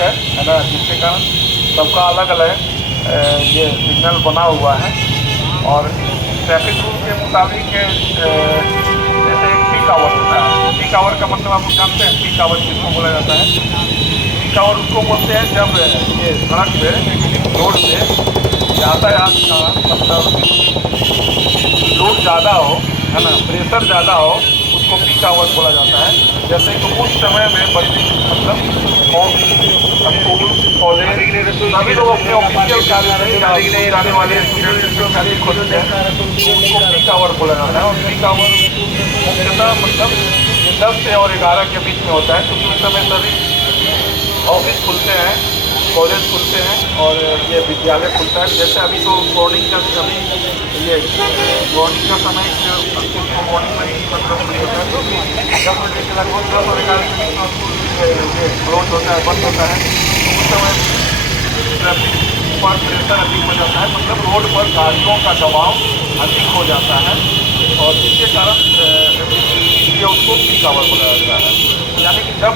है ना, जिसके कारण सबका अलग अलग ये सिग्नल बना हुआ है। और ट्रैफिक रूल के मुताबिक जैसे एक पीक आवर होता है, पीक आवर का मतलब आप जानते हैं पीक आवर किसको बोला जाता है? पीक आवर उसको बोलते हैं जब ये सड़क पे, रोड पे यातायात का मतलब लोड ज़्यादा हो, है ना, प्रेशर ज़्यादा हो, उसको पीक आवर बोला जाता है। जैसे कि उस समय में बच्चे मतलब स्कूल, कॉलेज सभी लोग अपने ऑफिशियल कार्य जाने वाले स्टूडेंट खोलते हैं, तो उसको पीक आवर बोला जाता है। और पीक आवर मुख्यतः मतलब 10 से और 11 के बीच में होता है, क्योंकि उस समय सभी ऑफिस खुलते हैं, कॉलेज खुलते हैं और ये विद्यालय खुलता है। जैसे अभी तो मॉर्निंग का अभी ये मॉर्निंग का समय मॉर्निंग में ही मतलब शुरू होता है, तो 10 बजे के लगभग 10 और 11 के बीच में स्कूल ये क्लोज होता है, बंद होता है। तो उस समय ट्रैफिक पर प्रेशर अधिक हो जाता है, मतलब रोड पर गाड़ियों का दबाव अधिक हो जाता है और जिसके कारण ये उसको पीक आवर बोला जाता है। यानी कि जब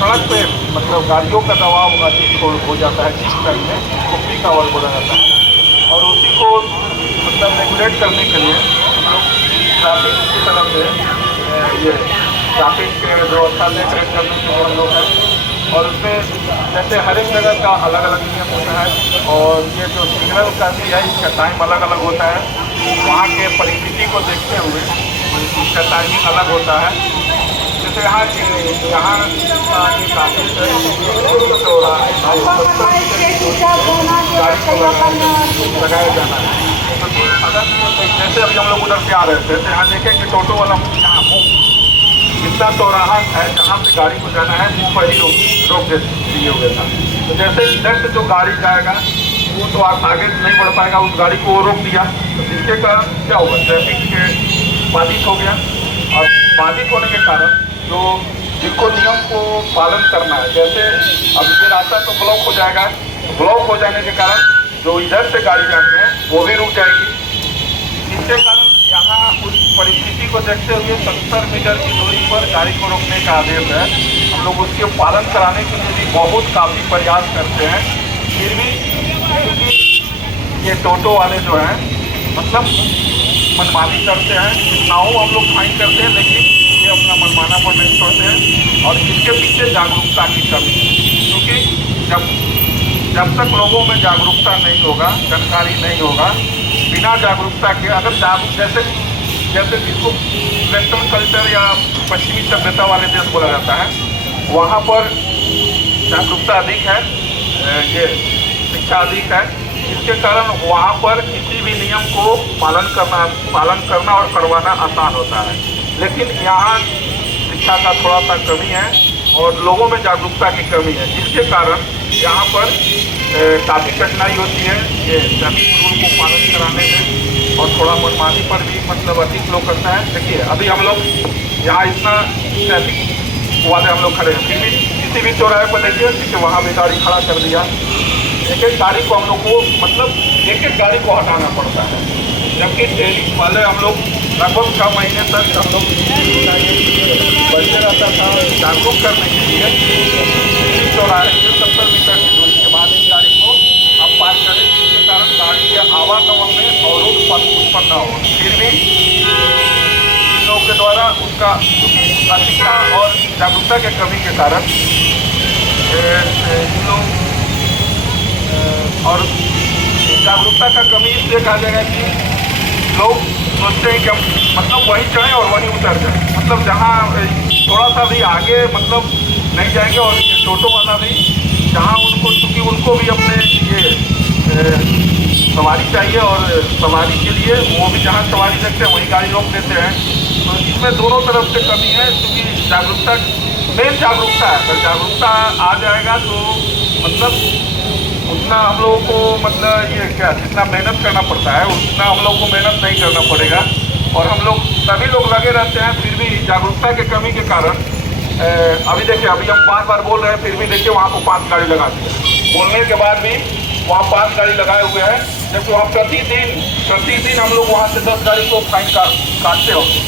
सड़क पे मतलब गाड़ियों का दबाव अधिक हो जाता है जिस टाइम में, उसको पीक आवर बोला जाता है। और उसी को मतलब रेगुलेट करने के लिए हम लोग ट्रैफिक की तरफ से ये ट्रैफिक के व्यवस्था रेगुलेट करने के लिए हम लोग हैं। और उसमें जैसे हर एक जगह का अलग अलग नियम होता है और ये जो सिग्नल का भी है इसका टाइम अलग अलग होता है। वहाँ के परिस्थिति को देखते हुए इसका टाइमिंग अलग होता है। जैसे यहाँ ये काफ़ी हो रहा है, गाड़ी को लगाया जाना है। क्योंकि अगर जैसे अभी हम लोग उधर से आ रहे थे तो यहाँ देखें कि टोटो वाला यहाँ जितना चौराहा है जहाँ पे गाड़ी को जाना है जिस पर ही रोक दिए हुए था। तो जैसे इधर से जो गाड़ी जाएगा वो तो आप आगे नहीं बढ़ पाएगा, उस गाड़ी को वो रोक दिया। तो जिसके कारण क्या होगा, ट्रैफिक के बाधित हो गया। और बाधित होने के कारण जो जिनको नियम को पालन करना है, जैसे अब ये रास्ता तो ब्लॉक हो जाएगा, तो ब्लॉक हो जाने के कारण जो इधर से गाड़ी जाती है वो भी रुक जाएगी। इसके कारण यहाँ उस परिस्थिति को देखते हुए 70 मीटर की दूरी पर गाड़ी को रोकने का आदेश है। हम लोग उसके पालन कराने के लिए भी बहुत काफ़ी प्रयास करते हैं। फिर भी क्योंकि ये टोटो वाले जो हैं मतलब मनमानी करते हैं, कितना हो हम लोग फाइन करते हैं, लेकिन ये अपना मनमाना पर नहीं छोड़ते हैं। और इसके पीछे जागरूकता की कमी है, क्योंकि जब तक लोगों में जागरूकता नहीं होगा, जानकारी नहीं होगा, बिना जागरूकता के अगर जैसे जिसको वेस्टर्न कल्चर या पश्चिमी सभ्यता वाले देश बोला जाता है, वहाँ पर जागरूकता अधिक है, ये शिक्षा अधिक है, जिसके कारण वहाँ पर किसी भी नियम को पालन करना और करवाना आसान होता है। लेकिन यहाँ शिक्षा का थोड़ा सा कमी है और लोगों में जागरूकता की कमी है, जिसके कारण यहाँ पर काफ़ी कठिनाई होती है ये ट्रैफिक रूल को पालन कराने में। और थोड़ा मनमानी पर भी मतलब अधिक लोग करता है। देखिए अभी हम लोग यहाँ इतना ट्रैफिक वाले हम लोग खड़े हैं, फिर भी किसी भी चौराहे पर देखिए कि वहाँ भी गाड़ी खड़ा कर दिया। एक एक गाड़ी को हम लोग को मतलब एक गाड़ी को हटाना पड़ता है, जबकि डेली वाले हम लोग लगभग 6 महीने तक हम लोग बढ़ते रहता था जागरूक करने के लिए। इसी चौराहे से 70 मीटर की दूरी के बाद इस गाड़ी को आप पार करें, जिसके कारण गाड़ी के आवागमन में अवरोध उत्पन्न न हो। फिर भी इन लोगों के द्वारा उसका अशिक्षा और जागरूकता के कमी के कारण इन लोग और जागरूकता का कमी इसलिए कहा जाएगा कि लोग सोचते हैं कि हम मतलब वहीं चढ़ें और वहीं उतर जाएं, मतलब जहाँ थोड़ा सा भी आगे मतलब नहीं जाएंगे। और ये टोटो वाला भी जहाँ उनको, चूँकि उनको भी अपने ये सवारी चाहिए और सवारी के लिए वो भी जहाँ सवारी देखते हैं वहीं गाड़ी रोक देते हैं। तो इसमें दोनों तरफ से कमी है, क्योंकि जागरूकता मेन जागरूकता है। अगर जागरूकता आ जाएगा तो मतलब उतना हम लोगों को मतलब ये क्या जितना मेहनत करना पड़ता है उतना हम लोग को मेहनत नहीं करना पड़ेगा। और हम लोग सभी लोग लगे रहते हैं, फिर भी जागरूकता के कमी के कारण अभी देखिए अभी हम 5 बार बोल रहे हैं, फिर भी देखिए वहाँ को 5 गाड़ी लगा दी है। बोलने के बाद भी वहाँ 5 गाड़ी लगाए हुए हैं, जबकि वहाँ प्रतिदिन हम लोग वहाँ से 10 गाड़ी को फाइन काटते होंगे,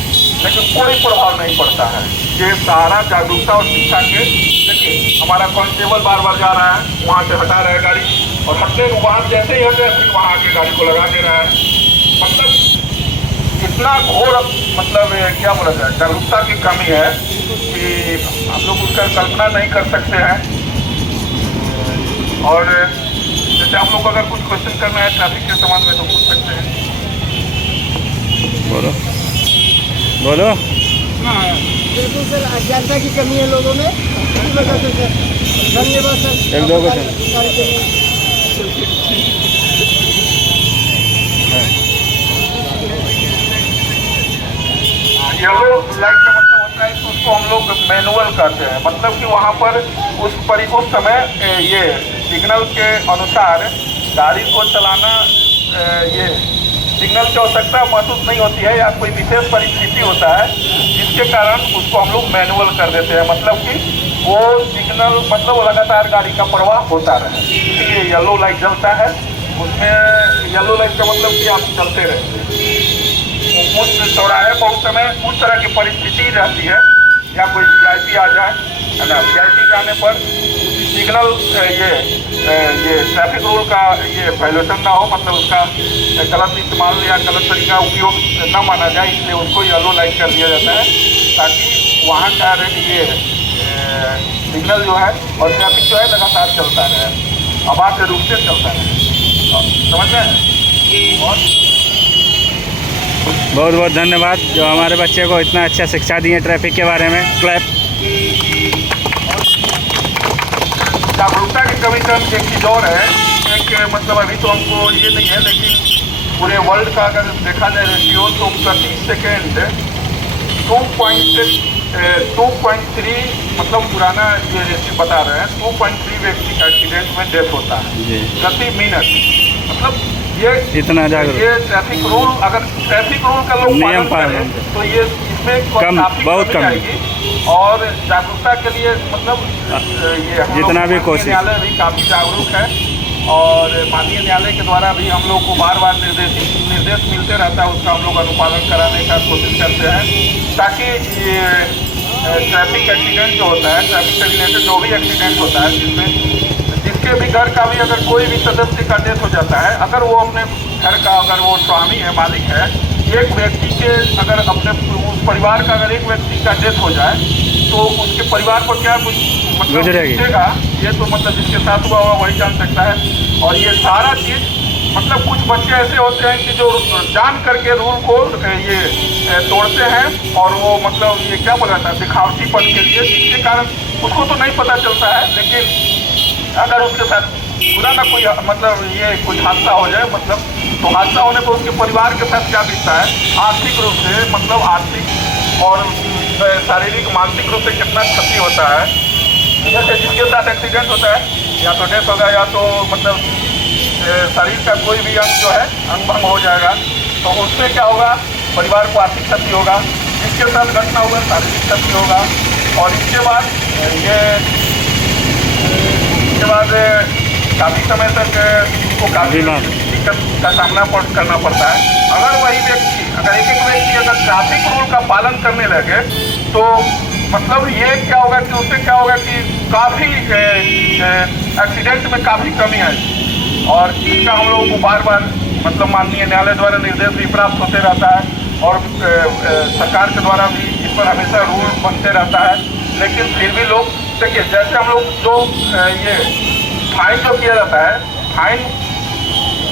लेकिन कोई प्रभाव नहीं पड़ता है। ये सारा जागरूकता और शिक्षा के, देखिए हमारा कांस्टेबल बार बार जा रहा है, वहाँ से हटा रहा है गाड़ी, और हटने के बाद जैसे ही हटे फिर वहाँ आके गाड़ी को लगा दे रहा है। मतलब इतना घोर, मतलब क्या बोला जाए, जागरूकता की कमी है कि हम लोग उसका कल्पना नहीं कर सकते हैं। और जैसे हम लोग अगर कुछ क्वेश्चन करना है ट्रैफिक के संबंध में तो पूछ सकते हैं। बोलो बोलो। हाँ बिल्कुल सर, अज्ञानता की कमी है लोगों में, इसी वजह से सर। धन्यवाद सर। एक दो क्वेश्चन। येलो लाइट का मतलब होता है कि उसको हम लोग मैनुअल कहते हैं, मतलब कि वहाँ पर उस समय ये सिग्नल के अनुसार गाड़ी को चलाना, ये सिग्नल की आवश्यकता महसूस नहीं होती है, या कोई विशेष परिस्थिति होता है जिसके कारण उसको हम लोग मैनुअल कर देते हैं। मतलब कि वो सिग्नल, मतलब वो लगातार गाड़ी का प्रवाह होता रहे। ये येलो लाइट जलता है, उसमें येलो लाइट का मतलब कि आप चलते रहते। उस चौराहे पर उस समय उस तरह की परिस्थिति रहती है, या कोई वीआईपी आ जाए, है ना, वीआईपी के आने पर सिग्नल ये ट्रैफिक रूल का ये वायलेशन ना हो, मतलब उसका गलत इस्तेमाल या गलत तरीका उपयोग न माना जाए, इसलिए उसको येलो लाइट कर दिया जाता है, ताकि वहाँ का ये सिग्नल जो है और ट्रैफिक जो है लगातार चलता रहे, अबाध रूप से चलता रहे। समझ रहे? और बहुत बहुत धन्यवाद जो हमारे बच्चे को इतना अच्छा शिक्षा दिए ट्रैफिक के बारे में। क्लैप। जागरूकता की कमी का एक चीज़ और है, एक मतलब अभी तो हमको ये नहीं है, लेकिन पूरे वर्ल्ड का अगर देखा जाए रेशियो तो प्रति सेकेंड 2.3 मतलब पुराना ये रेशियो बता रहे हैं, 2.3 व्यक्ति का एक्सीडेंट में डेथ होता है प्रति मिनट। मतलब ये इतना जागरूक, ये ट्रैफिक रूल, अगर ट्रैफिक रूल का लोग नियम पालन करें तो ये इसमें काफी बहुत कमी कम आएगी। और जागरूकता के लिए मतलब ये जितना भी कोशिश, न्यायालय भी काफ़ी जागरूक है, और माननीय न्यायालय के द्वारा भी हम लोग को बार बार निर्देश मिलते रहता है, उसका हम लोग अनुपालन कराने का कोशिश करते हैं, ताकि ये ट्रैफिक एक्सीडेंट जो होता है, ट्रैफिक से रिलेटेड जो भी एक्सीडेंट होता है, जिसके भी घर का भी अगर कोई भी सदस्य का डेथ हो जाता है, अगर वो अपने घर का, अगर वो स्वामी है, मालिक है, एक व्यक्ति के अगर अपने उस परिवार का अगर एक व्यक्ति का डेथ हो जाए तो उसके परिवार को क्या कुछ मतलब मिलेगा, ये तो मतलब जिसके साथ हुआ हुआ वही जान सकता है। और ये सारा चीज़ मतलब कुछ बच्चे ऐसे होते हैं कि जो जान करके रूल को ये तोड़ते हैं, और वो मतलब ये क्या बोला था, दिखावटीपन के लिए, जिसके कारण उसको तो नहीं पता चलता है, लेकिन अगर उसके साथ पूरा ना कोई मतलब ये कुछ हादसा हो जाए, मतलब तो हादसा होने पर उसके परिवार के साथ क्या बीतता है, आर्थिक रूप से, मतलब आर्थिक और शारीरिक मानसिक रूप से कितना क्षति होता है। जैसे जिसके साथ एक्सीडेंट होता है, या तो डेथ होगा, या तो मतलब शरीर का कोई भी अंग जो है अंग भंग हो जाएगा, तो उससे क्या होगा, परिवार को आर्थिक क्षति होगा, जिसके साथ घटना होगा शारीरिक क्षति होगा, और इसके बाद काफ़ी समय तक उसको काफ़ी दिक्कत का सामना करना पड़ता है। अगर वही व्यक्ति, अगर एक व्यक्ति अगर ट्रैफिक रूल का पालन करने लगे तो मतलब ये क्या होगा कि उससे क्या होगा कि काफ़ी एक्सीडेंट में काफ़ी कमी आएगी। और इसका हम लोगों को बार बार मतलब माननीय न्यायालय द्वारा निर्देश भी प्राप्त होते रहता है, और सरकार के द्वारा भी इस पर हमेशा रूल बनते रहता है, लेकिन फिर भी लोग, देखिए जैसे हम लोग जो ये फाइन जो किया जाता है, फाइन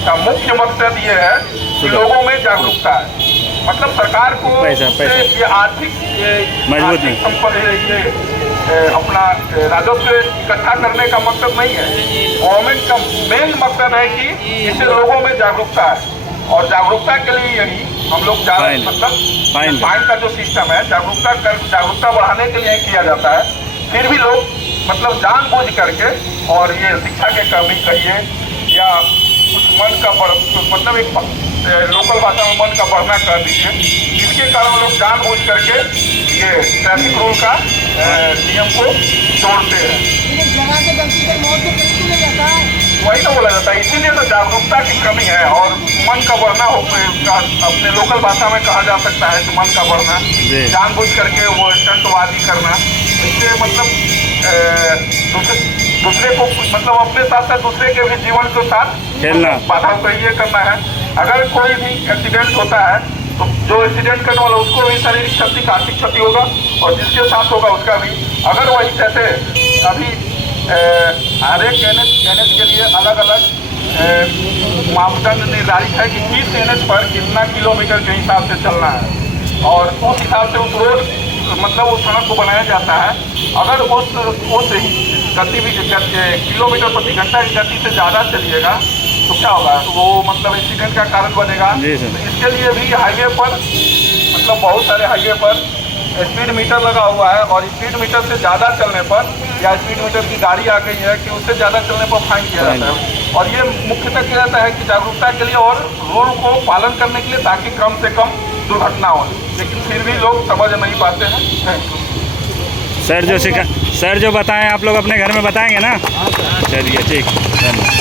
का मुख्य मकसद ये है कि लोगों में जागरूकता है, मतलब सरकार को पैसा। ये आर्थिक अपना राजस्व इकट्ठा करने का मकसद नहीं है। गवर्नमेंट का मेन मकसद है कि इससे लोगों में जागरूकता है, और जागरूकता के लिए यही हम लोग मतलब फाइन का जो सिस्टम है, जागरूकता बढ़ाने के लिए किया जाता है। फिर भी लोग मतलब जानबूझ करके, और ये शिक्षा के कमी कहिए या कुछ मन का मतलब एक लोकल भाषा में मन का बढ़ना कर दीजिए, जिसके कारण लोग जानबूझ करके ये ट्रैफिक रूल का नियम को तोड़ते हैं। जगह से गलती से मौत तो बिल्कुल नहीं जाता है। वही तो बोला जाता है, इसीलिए तो जागरूकता की कमी है और मन का बढ़ना अपने लोकल भाषा में कहा जा सकता है कि मन का बढ़ना, जी। जानबूझ करके वो स्टंटबाजी करना, इससे मतलब दूसरे को मतलब अपने साथ साथ दूसरे के भी जीवन के साथ खेलना। बाधा को ये करना है। अगर कोई भी एक्सीडेंट होता है तो जो एक्सीडेंट करने वाला उसको भी शारीरिक क्षति का आर्थिक क्षति होगा और जिसके साथ होगा उसका भी। अगर वही जैसे अभी हर एक एनएच के लिए अलग अलग मापदंड निर्धारित है कि किस एनएच पर कितना किलोमीटर के हिसाब से चलना है और उस हिसाब से उस रोड मतलब उस सड़क को बनाया जाता है। अगर उस गतिविधि किलोमीटर प्रति घंटा की गति से ज़्यादा चलिएगा तो क्या होगा, वो मतलब एक्सीडेंट का कारण बनेगा। जी सर। तो इसके लिए भी हाईवे पर मतलब बहुत सारे हाईवे पर स्पीड मीटर लगा हुआ है और स्पीड मीटर से ज़्यादा चलने पर या स्पीड मीटर की गाड़ी आ गई है कि उससे ज़्यादा चलने पर फाइन किया जाता है। और ये मुख्यतः किया जाता है कि जागरूकता के लिए और रूल को पालन करने के लिए, ताकि कम से कम दुर्घटना हो। लेकिन फिर भी लोग समझ नहीं पाते हैं। Thank you. सर जो बताएं आप लोग अपने घर में बताएंगे ना? चलिए ठीक, धन्यवाद।